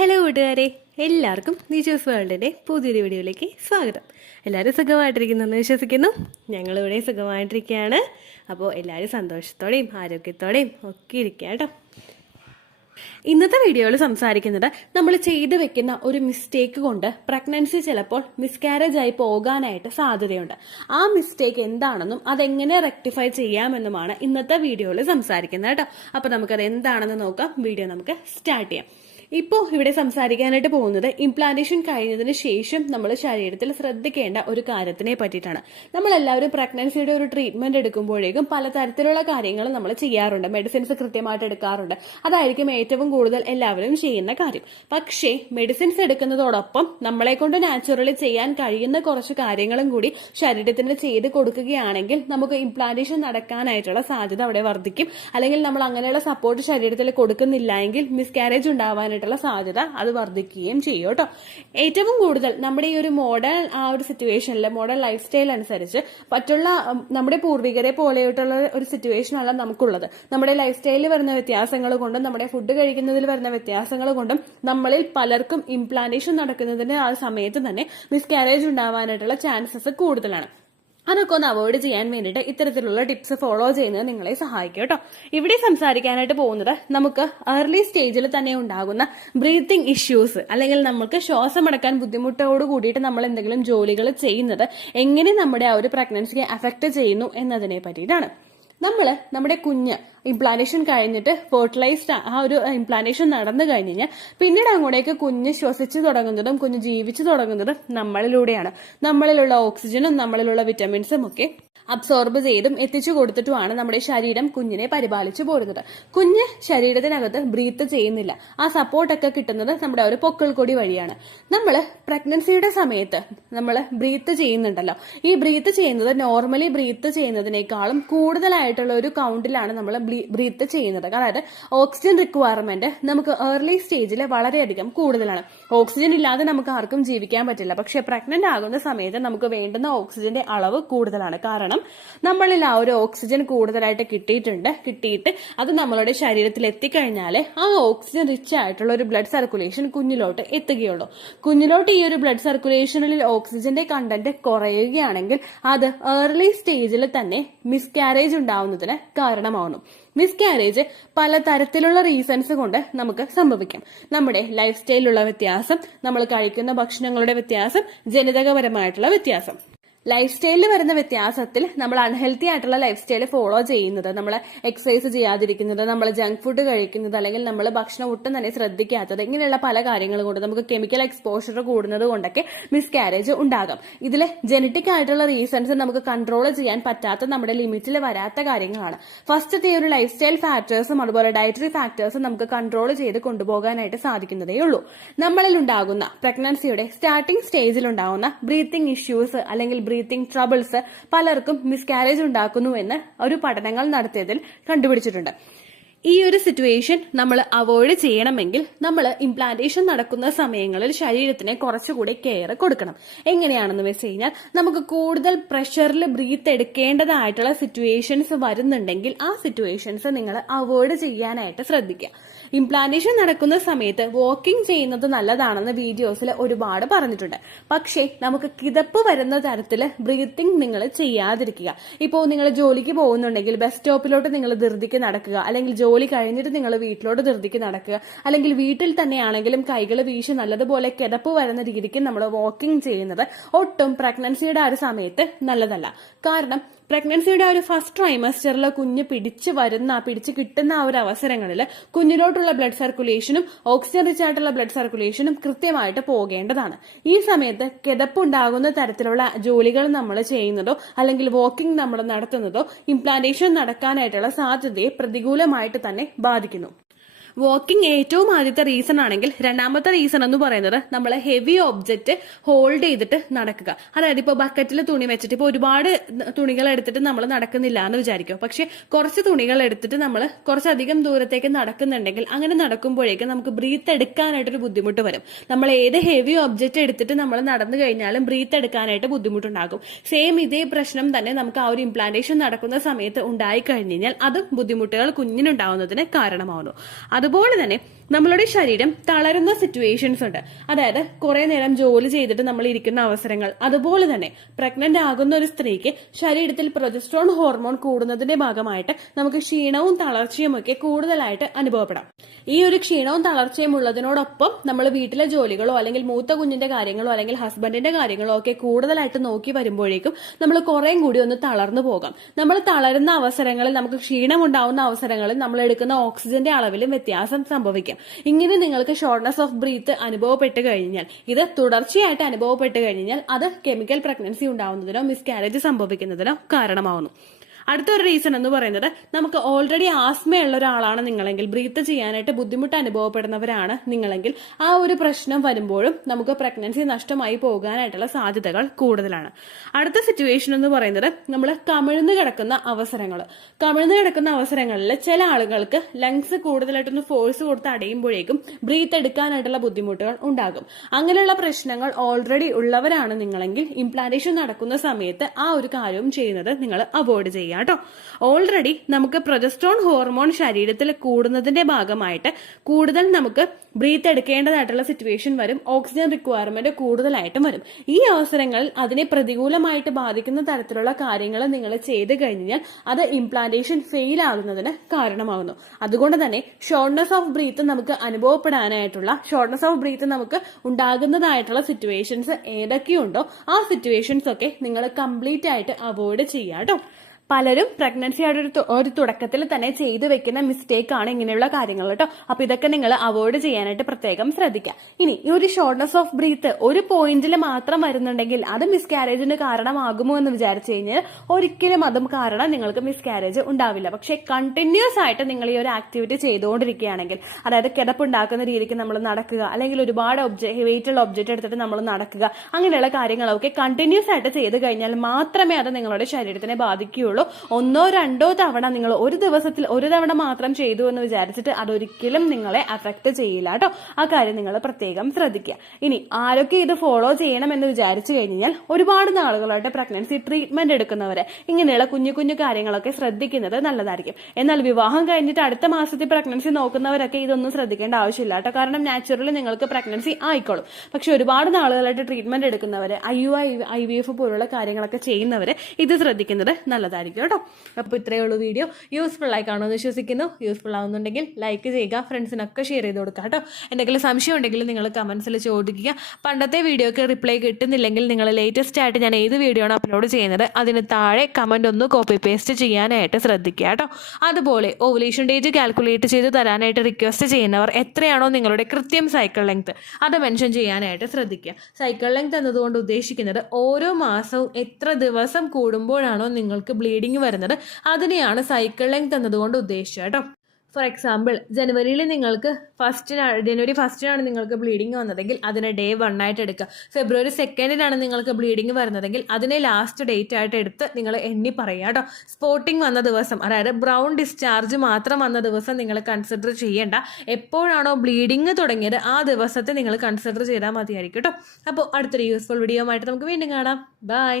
Hello കൂട്ടുകാരെ, എല്ലാവർക്കും നിജോസ് വേൾഡിൻ്റെ പുതിയൊരു വീഡിയോയിലേക്ക് സ്വാഗതം. എല്ലാവരും സുഖമായിട്ടിരിക്കുന്നെന്ന് വിശ്വസിക്കുന്നു. ഞങ്ങളിവിടെ സുഖമായിട്ടിരിക്കുകയാണ്. അപ്പോൾ എല്ലാവരും സന്തോഷത്തോടെയും ആരോഗ്യത്തോടെയും ഒക്കെ ഇരിക്കുക കേട്ടോ. ഇന്നത്തെ വീഡിയോയിൽ സംസാരിക്കുന്നത് നമ്മൾ ചെയ്തു വെക്കുന്ന ഒരു മിസ്റ്റേക്ക് കൊണ്ട് പ്രഗ്നൻസി ചിലപ്പോൾ മിസ്കാരേജ് ആയി പോകാനായിട്ട് സാധ്യതയുണ്ട്. ആ മിസ്റ്റേക്ക് എന്താണെന്നും അതെങ്ങനെ റെക്ടിഫൈ ചെയ്യാമെന്നുമാണ് ഇന്നത്തെ വീഡിയോയിൽ സംസാരിക്കുന്നത് കേട്ടോ. അപ്പോൾ നമുക്കത് എന്താണെന്ന് നോക്കാം. വീഡിയോ നമുക്ക് സ്റ്റാർട്ട് ചെയ്യാം. ഇപ്പോൾ ഇവിടെ സംസാരിക്കാനായിട്ട് പോകുന്നത് ഇംപ്ലാന്റേഷൻ കഴിഞ്ഞതിന് ശേഷം നമ്മൾ ശരീരത്തിൽ ശ്രദ്ധിക്കേണ്ട ഒരു കാര്യത്തിനെ പറ്റിയിട്ടാണ്. നമ്മളെല്ലാവരും പ്രഗ്നൻസിയുടെ ഒരു ട്രീറ്റ്മെന്റ് എടുക്കുമ്പോഴേക്കും പലതരത്തിലുള്ള കാര്യങ്ങൾ നമ്മൾ ചെയ്യാറുണ്ട്. മെഡിസിൻസ് കൃത്യമായിട്ട് എടുക്കാറുണ്ട്. അതായിരിക്കും ഏറ്റവും കൂടുതൽ എല്ലാവരും ചെയ്യുന്ന കാര്യം. പക്ഷേ മെഡിസിൻസ് എടുക്കുന്നതോടൊപ്പം നമ്മളെ കൊണ്ട് നാച്ചുറലി ചെയ്യാൻ കഴിയുന്ന കുറച്ച് കാര്യങ്ങളും കൂടി ശരീരത്തിന് ചെയ്ത് കൊടുക്കുകയാണെങ്കിൽ നമുക്ക് ഇംപ്ലാന്റേഷൻ നടക്കാനായിട്ടുള്ള സാധ്യത അവിടെ വർദ്ധിക്കും. അല്ലെങ്കിൽ നമ്മൾ അങ്ങനെയുള്ള സപ്പോർട്ട് ശരീരത്തിൽ കൊടുക്കുന്നില്ല എങ്കിൽ മിസ്കാരേജ് ഉണ്ടാവാനായിട്ട് സാധ്യത അത് വർദ്ധിക്കുകയും ചെയ്യും കേട്ടോ. ഏറ്റവും കൂടുതൽ നമ്മുടെ ഈ ഒരു മോഡേൺ ഒരു സിറ്റുവേഷനിൽ മോഡേൺ ലൈഫ് സ്റ്റൈൽ അനുസരിച്ച് മറ്റുള്ള നമ്മുടെ പൂർവികരെ പോലെയായിട്ടുള്ള ഒരു സിറ്റുവേഷൻ അല്ല നമുക്കുള്ളത്. നമ്മുടെ ലൈഫ് സ്റ്റൈലിൽ വരുന്ന വ്യത്യാസങ്ങൾ കൊണ്ടും നമ്മുടെ ഫുഡ് കഴിക്കുന്നതിൽ വരുന്ന വ്യത്യാസങ്ങൾ കൊണ്ടും നമ്മളിൽ പലർക്കും ഇംപ്ലാന്റേഷൻ നടക്കുന്നതിന്റെ ആ സമയത്ത് തന്നെ മിസ്കാരേജ് ഉണ്ടാവാനായിട്ടുള്ള ചാൻസസ് കൂടുതലാണ്. അതൊക്കെ ഒന്ന് അവോയ്ഡ് ചെയ്യാൻ വേണ്ടിയിട്ട് ഇത്തരത്തിലുള്ള ടിപ്സ് ഫോളോ ചെയ്യുന്നത് നിങ്ങളെ സഹായിക്കും കേട്ടോ. ഇവിടെ സംസാരിക്കാനായിട്ട് പോകുന്നത് നമുക്ക് ഏർലി സ്റ്റേജിൽ തന്നെ ഉണ്ടാകുന്ന ബ്രീത്തിങ് ഇഷ്യൂസ്, അല്ലെങ്കിൽ നമുക്ക് ശ്വാസമടക്കാൻ ബുദ്ധിമുട്ടോട് കൂടിയിട്ട് നമ്മൾ എന്തെങ്കിലും ജോലികൾ ചെയ്യുന്നത് എങ്ങനെ നമ്മുടെ ആ ഒരു പ്രഗ്നൻസിയെ അഫക്ട് ചെയ്യുന്നു എന്നതിനെ പറ്റിയിട്ടാണ്. നമ്മുടെ കുഞ്ഞ് ഇംപ്ലാന്റേഷൻ കഴിഞ്ഞിട്ട് ഫെർട്ടിലൈസ്ഡ് ആ ഒരു ഇംപ്ലാന്റേഷൻ നടന്നു കഴിഞ്ഞ് കഴിഞ്ഞാൽ പിന്നീട് അങ്ങോട്ടേക്ക് കുഞ്ഞ് ശ്വസിച്ചു തുടങ്ങുന്നതും കുഞ്ഞ് ജീവിച്ചു തുടങ്ങുന്നതും നമ്മളിലൂടെയാണ്. നമ്മളിലുള്ള ഓക്സിജനും നമ്മളിലുള്ള വിറ്റമിൻസും ഒക്കെ അബ്സോർബ് ചെയ്തും എത്തിച്ചു കൊടുത്തിട്ടുമാണ് നമ്മുടെ ശരീരം കുഞ്ഞിനെ പരിപാലിച്ചു പോരുന്നത്. കുഞ്ഞ് ശരീരത്തിനകത്ത് ബ്രീത്ത് ചെയ്യുന്നില്ല. ആ സപ്പോർട്ടൊക്കെ കിട്ടുന്നത് നമ്മുടെ ഒരു പൊക്കിൾ കൊടി വഴിയാണ്. നമ്മൾ പ്രഗ്നൻസിയുടെ സമയത്ത് നമ്മൾ ബ്രീത്ത് ചെയ്യുന്നുണ്ടല്ലോ. ഈ ബ്രീത്ത് ചെയ്യുന്നത് നോർമലി ബ്രീത്ത് ചെയ്യുന്നതിനേക്കാളും കൂടുതലായിട്ടുള്ള ഒരു കൗണ്ടിലാണ് നമ്മൾ ബ്രീത്ത് ചെയ്യുന്നത്. അതായത് ഓക്സിജൻ റിക്വയർമെന്റ് നമുക്ക് ഏർലി സ്റ്റേജിൽ വളരെയധികം കൂടുതലാണ്. ഓക്സിജൻ ഇല്ലാതെ നമുക്ക് ആർക്കും ജീവിക്കാൻ പറ്റില്ല. പക്ഷെ പ്രഗ്നന്റ് ആകുന്ന സമയത്ത് നമുക്ക് വേണ്ടുന്ന ഓക്സിജന്റെ അളവ് കൂടുതലാണ്. കാരണം നമ്മളിൽ ആ ഒരു ഓക്സിജൻ കൂടുതലായിട്ട് കിട്ടിയിട്ട് അത് നമ്മളുടെ ശരീരത്തിൽ എത്തിക്കഴിഞ്ഞാൽ ആ ഓക്സിജൻ റിച്ച് ആയിട്ടുള്ള ഒരു ബ്ലഡ് സർക്കുലേഷൻ കുഞ്ഞിലോട്ട് എത്തുകയുള്ളൂ. കുഞ്ഞിലോട്ട് ഈ ഒരു ബ്ലഡ് സർക്കുലേഷനിൽ ഓക്സിജന്റെ കണ്ടന്റ് കുറയുകയാണെങ്കിൽ അത് ഏർലി സ്റ്റേജിൽ തന്നെ മിസ്കാരേജ് ഉണ്ടാവുന്നതിന് കാരണമാവുന്നു. മിസ്കാരേജ് പലതരത്തിലുള്ള റീസൺസ് കൊണ്ട് നമുക്ക് സംഭവിക്കാം. നമ്മുടെ ലൈഫ് സ്റ്റൈലിലുള്ള വ്യത്യാസം, നമ്മൾ കഴിക്കുന്ന ഭക്ഷണങ്ങളുടെ വ്യത്യാസം, ജനിതകപരമായിട്ടുള്ള വ്യത്യാസം. ലൈഫ് സ്റ്റൈലിൽ വരുന്ന വ്യത്യാസത്തിൽ നമ്മൾ അൺഹെൽത്തി ആയിട്ടുള്ള ലൈഫ് സ്റ്റൈൽ ഫോളോ ചെയ്യുന്നത്, നമ്മൾ എക്സസൈസ് ചെയ്യാതിരിക്കുന്നത്, നമ്മൾ ജങ്ക് ഫുഡ് കഴിക്കുന്നത്, അല്ലെങ്കിൽ നമ്മൾ ഭക്ഷണം ഒട്ടും തന്നെ ശ്രദ്ധിക്കാത്തത്, ഇങ്ങനെയുള്ള പല കാര്യങ്ങൾ കൊണ്ട് നമുക്ക് കെമിക്കൽ എക്സ്പോഷർ കൂടുന്നത് കൊണ്ടൊക്കെ മിസ്കാരേജ് ഉണ്ടാകാം. ഇതിൽ ജനറ്റിക് ആയിട്ടുള്ള റീസൺസ് നമുക്ക് കൺട്രോൾ ചെയ്യാൻ പറ്റാത്ത, നമ്മുടെ ലിമിറ്റിൽ വരാത്ത കാര്യങ്ങളാണ്. ഫസ്റ്റത്തെ ഒരു ലൈഫ് സ്റ്റൈൽ ഫാക്ടേഴ്സും അതുപോലെ ഡയറ്ററി ഫാക്ടേഴ്സും നമുക്ക് കൺട്രോൾ ചെയ്ത് കൊണ്ടുപോകാനായിട്ട് സാധിക്കുന്നതേ ഉള്ളൂ. നമ്മളിൽ ഉണ്ടാകുന്ന പ്രഗ്നൻസിയുടെ സ്റ്റാർട്ടിംഗ് സ്റ്റേജിൽ ഉണ്ടാകുന്ന ബ്രീത്തിങ് ഇഷ്യൂസ് അല്ലെങ്കിൽ ബ്രീത്തിങ് ട്രബിൾസ് പലർക്കും മിസ്കാരേജ് ഉണ്ടാക്കുന്നു എന്ന് ഒരു പഠനങ്ങൾ നടത്തിയതിൽ കണ്ടുപിടിച്ചിട്ടുണ്ട്. ഈ ഒരു സിറ്റുവേഷൻ നമ്മൾ അവോയ്ഡ് ചെയ്യണമെങ്കിൽ നമ്മൾ ഇംപ്ലാന്റേഷൻ നടക്കുന്ന സമയങ്ങളിൽ ശരീരത്തിന് കുറച്ചുകൂടി കെയർ കൊടുക്കണം. എങ്ങനെയാണെന്ന് വെച്ച് കഴിഞ്ഞാൽ, നമുക്ക് കൂടുതൽ പ്രഷറിൽ ബ്രീത്ത് എടുക്കേണ്ടതായിട്ടുള്ള സിറ്റുവേഷൻസ് വരുന്നുണ്ടെങ്കിൽ ആ സിറ്റുവേഷൻസ് നിങ്ങൾ അവോയ്ഡ് ചെയ്യാനായിട്ട് ശ്രദ്ധിക്കുക. ഇംപ്ലാന്റേഷൻ നടക്കുന്ന സമയത്ത് വാക്കിംഗ് ചെയ്യുന്നത് നല്ലതാണെന്ന് വീഡിയോസിൽ ഒരുപാട് പറഞ്ഞിട്ടുണ്ട്. പക്ഷേ നമുക്ക് കിതപ്പ് വരുന്ന തരത്തിൽ ബ്രീത്തിങ് നിങ്ങൾ ചെയ്യാതിരിക്കുക. ഇപ്പോൾ നിങ്ങൾ ജോലിക്ക് പോകുന്നുണ്ടെങ്കിൽ ബസ് സ്റ്റോപ്പിലോട്ട് നിങ്ങൾ ധൃതിക്ക് നടക്കുക, അല്ലെങ്കിൽ ജോലി കഴിഞ്ഞിട്ട് നിങ്ങൾ വീട്ടിലോട്ട് ധൃതിക്ക് നടക്കുക, അല്ലെങ്കിൽ വീട്ടിൽ തന്നെയാണെങ്കിലും കൈകൾ വീശി നല്ലതുപോലെ കിതപ്പ് വരുന്ന രീതിക്ക് നമ്മൾ വാക്കിംഗ് ചെയ്യുന്നത് ഒട്ടും പ്രഗ്നൻസിയുടെ ആ ഒരു സമയത്ത് നല്ലതല്ല. കാരണം പ്രഗ്നൻസിയുടെ ആ ഒരു ഫസ്റ്റ് ട്രൈമസ്റ്ററിൽ കുഞ്ഞ് പിടിച്ച് കിട്ടുന്ന ആ ഒരു അവസരങ്ങളിൽ കുഞ്ഞിലോട്ടുള്ള ബ്ലഡ് സർക്കുലേഷനും ഓക്സിജൻ റിച്ച് ആയിട്ടുള്ള ബ്ലഡ് സർക്കുലേഷനും കൃത്യമായിട്ട് പോകേണ്ടതാണ്. ഈ സമയത്ത് കിതപ്പുണ്ടാകുന്ന തരത്തിലുള്ള ജോലികൾ നമ്മൾ ചെയ്യുന്നതോ അല്ലെങ്കിൽ വാക്കിംഗ് നമ്മൾ നടത്തുന്നതോ ഇംപ്ലാന്റേഷൻ നടക്കാനായിട്ടുള്ള സാധ്യതയെ പ്രതികൂലമായിട്ട് തന്നെ ബാധിക്കുന്നു. വാക്കിംഗ് ഏറ്റവും ആദ്യത്തെ റീസൺ ആണെങ്കിൽ, രണ്ടാമത്തെ റീസൺ എന്ന് പറയുന്നത് നമ്മൾ ഹെവി ഒബ്ജക്റ്റ് ഹോൾഡ് ചെയ്തിട്ട് നടക്കുക. അതായത് ഇപ്പോൾ ബക്കറ്റിൽ തുണി വെച്ചിട്ട് ഇപ്പോൾ ഒരുപാട് തുണികൾ എടുത്തിട്ട് നമ്മൾ നടക്കുന്നില്ല എന്ന് വിചാരിക്കും. പക്ഷെ കുറച്ച് തുണികൾ എടുത്തിട്ട് നമ്മൾ കുറച്ചധികം ദൂരത്തേക്ക് നടക്കുന്നുണ്ടെങ്കിൽ അങ്ങനെ നടക്കുമ്പോഴേക്കും നമുക്ക് ബ്രീത്ത് എടുക്കാനായിട്ടൊരു ബുദ്ധിമുട്ട് വരും. നമ്മൾ ഏത് ഹെവി ഒബ്ജക്റ്റ് എടുത്തിട്ട് നമ്മൾ നടന്നു കഴിഞ്ഞാലും ബ്രീത്ത് എടുക്കാനായിട്ട് ബുദ്ധിമുട്ടുണ്ടാകും. സെയിം ഇതേ പ്രശ്നം തന്നെ നമുക്ക് ആ ഒരു ഇംപ്ലാന്റേഷൻ നടക്കുന്ന സമയത്ത് ഉണ്ടായി കഴിഞ്ഞാൽ അതും ബുദ്ധിമുട്ടുകൾ കുഞ്ഞിനുണ്ടാവുന്നതിന് കാരണമാവുന്നു. അതുപോലെ തന്നെ നമ്മളുടെ ശരീരം തളരുന്ന സിറ്റുവേഷൻസ് ഉണ്ട്. അതായത് കുറെ നേരം ജോലി ചെയ്തിട്ട് നമ്മൾ ഇരിക്കുന്ന അവസരങ്ങൾ. അതുപോലെ തന്നെ പ്രഗ്നന്റ് ആകുന്ന ഒരു സ്ത്രീക്ക് ശരീരത്തിൽ പ്രൊജസ്ട്രോൺ ഹോർമോൺ കൂടുന്നതിന്റെ ഭാഗമായിട്ട് നമുക്ക് ക്ഷീണവും തളർച്ചയും ഒക്കെ കൂടുതലായിട്ട് അനുഭവപ്പെടാം. ഈ ഒരു ക്ഷീണവും തളർച്ചയും ഉള്ളതിനോടൊപ്പം നമ്മൾ വീട്ടിലെ ജോലികളോ അല്ലെങ്കിൽ മൂത്ത കുഞ്ഞിന്റെ കാര്യങ്ങളോ അല്ലെങ്കിൽ ഹസ്ബൻഡിന്റെ കാര്യങ്ങളോ ഒക്കെ കൂടുതലായിട്ട് നോക്കി വരുമ്പോഴേക്കും നമ്മൾ കുറേയും കൂടി ഒന്ന് തളർന്നു പോകാം. നമ്മൾ തളരുന്ന അവസരങ്ങളിൽ, നമുക്ക് ക്ഷീണം ഉണ്ടാവുന്ന അവസരങ്ങളിൽ നമ്മൾ എടുക്കുന്ന ഓക്സിജന്റെ അളവിലും വ്യത്യാസം സംഭവിക്കാം. ഇങ്ങനെ നിങ്ങൾക്ക് ഷോർട്ട്നെസ് ഓഫ് ബ്രീത്ത് അനുഭവപ്പെട്ട് കഴിഞ്ഞാൽ, ഇത് തുടർച്ചയായിട്ട് അനുഭവപ്പെട്ട് കഴിഞ്ഞാൽ അത് കെമിക്കൽ പ്രഗ്നൻസി ഉണ്ടാവുന്നതിനോ മിസ്കാരേജ് സംഭവിക്കുന്നതിനോ കാരണമാവുന്നു. അടുത്തൊരു റീസൺ എന്ന് പറയുന്നത്, നമുക്ക് ഓൾറെഡി ആസ്മയുള്ള ഒരാളാണ് നിങ്ങളെങ്കിൽ, ബ്രീത്ത് ചെയ്യാനായിട്ട് ബുദ്ധിമുട്ട് അനുഭവപ്പെടുന്നവരാണ് നിങ്ങളെങ്കിൽ, ആ ഒരു പ്രശ്നം വരുമ്പോഴും നമുക്ക് പ്രഗ്നൻസി നഷ്ടമായി പോകാനായിട്ടുള്ള സാധ്യതകൾ കൂടുതലാണ്. അടുത്ത സിറ്റുവേഷൻ എന്ന് പറയുന്നത്, നമ്മൾ കമിഴ്ന്നു കിടക്കുന്ന അവസരങ്ങൾ. കമിഴ്ന്നു കിടക്കുന്ന അവസരങ്ങളിൽ ചില ആളുകൾക്ക് ലങ്സ് കൂടുതലായിട്ടൊന്ന് ഫോഴ്സ് കൊടുത്ത് അടയുമ്പോഴേക്കും ബ്രീത്ത് എടുക്കാനായിട്ടുള്ള ബുദ്ധിമുട്ടുകൾ ഉണ്ടാകും. അങ്ങനെയുള്ള പ്രശ്നങ്ങൾ ഓൾറെഡി ഉള്ളവരാണ് നിങ്ങളെങ്കിൽ, ഇംപ്ലാന്റേഷൻ നടക്കുന്ന സമയത്ത് ആ ഒരു കാര്യവും ചെയ്യുന്നത് നിങ്ങൾ അവോയ്ഡ് ചെയ്യുക കേട്ടോ. ഓൾറെഡി നമുക്ക് പ്രൊജസ്ട്രോൺ ഹോർമോൺ ശരീരത്തിൽ കൂടുന്നതിന്റെ ഭാഗമായിട്ട് കൂടുതൽ നമുക്ക് ബ്രീത്ത് എടുക്കേണ്ടതായിട്ടുള്ള സിറ്റുവേഷൻ വരും. ഓക്സിജൻ റിക്വയർമെന്റ് കൂടുതലായിട്ടും വരും. ഈ അവസരങ്ങളിൽ അതിനെ പ്രതികൂലമായിട്ട് ബാധിക്കുന്ന തരത്തിലുള്ള കാര്യങ്ങൾ നിങ്ങൾ ചെയ്തു കഴിഞ്ഞാൽ അത് ഇംപ്ലാന്റേഷൻ ഫെയിൽ ആകുന്നതിന് കാരണമാകുന്നു. അതുകൊണ്ട് തന്നെ ഷോർട്ട്നെസ് ഓഫ് ബ്രീത്ത് നമുക്ക് അനുഭവപ്പെടാനായിട്ടുള്ള, ഷോർട്ട്നെസ് ഓഫ് ബ്രീത്ത് നമുക്ക് ഉണ്ടാകുന്നതായിട്ടുള്ള സിറ്റുവേഷൻസ് ഏതൊക്കെയുണ്ടോ ആ സിറ്റുവേഷൻസ് ഒക്കെ നിങ്ങൾ കംപ്ലീറ്റ് ആയിട്ട് അവോയ്ഡ് ചെയ്യാം കേട്ടോ. പലരും പ്രഗ്നൻസിയുടെ ഒരു തുടക്കത്തിൽ തന്നെ ചെയ്തു വെക്കുന്ന മിസ്റ്റേക്ക് ആണ് ഇങ്ങനെയുള്ള കാര്യങ്ങൾ കേട്ടോ. അപ്പൊ ഇതൊക്കെ നിങ്ങൾ അവോയ്ഡ് ചെയ്യാനായിട്ട് പ്രത്യേകം ശ്രദ്ധിക്കുക. ഇനി ഈ ഒരു ഷോർട്ട്നെസ് ഓഫ് ബ്രീത്ത് ഒരു പോയിന്റിൽ മാത്രം വരുന്നുണ്ടെങ്കിൽ അത് മിസ്കാരേജിന് കാരണമാകുമോ എന്ന് വിചാരിച്ചു കഴിഞ്ഞാൽ ഒരിക്കലും അതും കാരണം നിങ്ങൾക്ക് മിസ്കാരേജ് ഉണ്ടാവില്ല. പക്ഷെ കണ്ടിന്യൂസ് ആയിട്ട് നിങ്ങൾ ഈ ഒരു ആക്ടിവിറ്റി ചെയ്തുകൊണ്ടിരിക്കുകയാണെങ്കിൽ, അതായത് കിടപ്പുണ്ടാക്കുന്ന രീതിക്ക് നമ്മൾ നടക്കുക, അല്ലെങ്കിൽ ഒരുപാട് വെയിറ്റുള്ള ഒബ്ജക്റ്റ് എടുത്തിട്ട് നമ്മൾ നടക്കുക, അങ്ങനെയുള്ള കാര്യങ്ങളൊക്കെ കണ്ടിന്യൂസ് ആയിട്ട് ചെയ്തു കഴിഞ്ഞാൽ മാത്രമേ അത് നിങ്ങളുടെ ശരീരത്തിനെ ബാധിക്കുകയുള്ളൂ. ഒന്നോ രണ്ടോ തവണ നിങ്ങൾ ഒരു ദിവസത്തിൽ ഒരു തവണ മാത്രം ചെയ്തു എന്ന് വിചാരിച്ചിട്ട് അതൊരിക്കലും നിങ്ങളെ അഫക്ട് ചെയ്യില്ല കേട്ടോ. ആ കാര്യം നിങ്ങൾ പ്രത്യേകം ശ്രദ്ധിക്കുക. ഇനി ആരൊക്കെ ഇത് ഫോളോ ചെയ്യണം എന്ന് വിചാരിച്ചു കഴിഞ്ഞാൽ, ഒരുപാട് നാളുകളായിട്ട് പ്രഗ്നൻസി ട്രീറ്റ്മെന്റ് എടുക്കുന്നവരെ ഇങ്ങനെയുള്ള കുഞ്ഞു കുഞ്ഞു കാര്യങ്ങളൊക്കെ ശ്രദ്ധിക്കുന്നത് നല്ലതായിരിക്കും. എന്നാൽ വിവാഹം കഴിഞ്ഞിട്ട് അടുത്ത മാസത്തിൽ പ്രഗ്നൻസി നോക്കുന്നവരൊക്കെ ഇതൊന്നും ശ്രദ്ധിക്കേണ്ട ആവശ്യമില്ല കേട്ടോ. കാരണം നാച്ചുറലി നിങ്ങൾക്ക് പ്രഗ്നൻസി ആയിക്കോളും. പക്ഷെ ഒരുപാട് നാളുകളായിട്ട് ട്രീറ്റ്മെന്റ് എടുക്കുന്നവര്, IVF പോലുള്ള കാര്യങ്ങളൊക്കെ ചെയ്യുന്നവര് ഇത് ശ്രദ്ധിക്കുന്നത് നല്ലതായിരിക്കും കേട്ടോ. അപ്പോൾ ഇത്രയേ ഉള്ളൂ വീഡിയോ. യൂസ്ഫുൾ ആയി കാണുമെന്ന് വിശ്വസിക്കുന്നു. യൂസ്ഫുൾ ആവുന്നുണ്ടെങ്കിൽ ലൈക്ക് ചെയ്യുക, ഫ്രണ്ട്സിനൊക്കെ ഷെയർ ചെയ്ത് കൊടുക്കുക കേട്ടോ. എന്തെങ്കിലും സംശയം ഉണ്ടെങ്കിൽ നിങ്ങൾ കമന്റ്സിൽ ചോദിക്കുക. പണ്ടത്തെ വീഡിയോക്ക് റിപ്ലൈ കിട്ടുന്നില്ലെങ്കിൽ നിങ്ങൾ ലേറ്റസ്റ്റ് ആയിട്ട് ഞാൻ ഏത് വീഡിയോ ആണ് അപ്ലോഡ് ചെയ്യുന്നത് അതിന് താഴെ കമന്റ് ഒന്ന് കോപ്പി പേസ്റ്റ് ചെയ്യാനായിട്ട് ശ്രദ്ധിക്കുക കേട്ടോ. അതുപോലെ ഓവുലേഷൻ ഡേറ്റ് കാൽക്കുലേറ്റ് ചെയ്ത് തരാനായിട്ട് റിക്വസ്റ്റ് ചെയ്യുന്നവർ എത്രയാണോ നിങ്ങളുടെ കൃത്യം സൈക്കിൾ ലെങ്ത് അത് മെൻഷൻ ചെയ്യാനായിട്ട് ശ്രദ്ധിക്കുക. സൈക്കിൾ ലെങ്ത് എന്നതുകൊണ്ട് ഉദ്ദേശിക്കുന്നത് ഓരോ മാസവും എത്ര ദിവസം കൂടുമ്പോഴാണോ നിങ്ങൾക്ക് ബ്ലീഡിങ് വരുന്നത് അതിനെയാണ് സൈക്കിൾ ലെങ്ത് എന്നതുകൊണ്ട് ഉദ്ദേശിച്ചത് കേട്ടോ. ഫോർ എക്സാമ്പിൾ, ജനുവരി 1 നിങ്ങൾക്ക് ബ്ലീഡിങ് വന്നതെങ്കിൽ അതിനെ ഡേ 1 ആയിട്ട് എടുക്കുക. ഫെബ്രുവരി 2 നിങ്ങൾക്ക് ബ്ലീഡിങ് വരുന്നതെങ്കിൽ അതിനെ ലാസ്റ്റ് ഡേറ്റ് ആയിട്ട് എടുത്ത് നിങ്ങൾ എണ്ണി പറയുക കേട്ടോ. സ്പോട്ടിങ് വന്ന ദിവസം, അതായത് ബ്രൗൺ ഡിസ്ചാർജ് മാത്രം വന്ന ദിവസം നിങ്ങൾ കൺസിഡർ ചെയ്യേണ്ട. എപ്പോഴാണോ ബ്ലീഡിങ് തുടങ്ങിയത് ആ ദിവസത്തെ നിങ്ങൾ കൺസിഡർ ചെയ്താൽ മതിയായിരിക്കും കേട്ടോ. അപ്പോൾ അടുത്തൊരു യൂസ്ഫുൾ വീഡിയോ ആയിട്ട് നമുക്ക് വീണ്ടും കാണാം. ബൈ.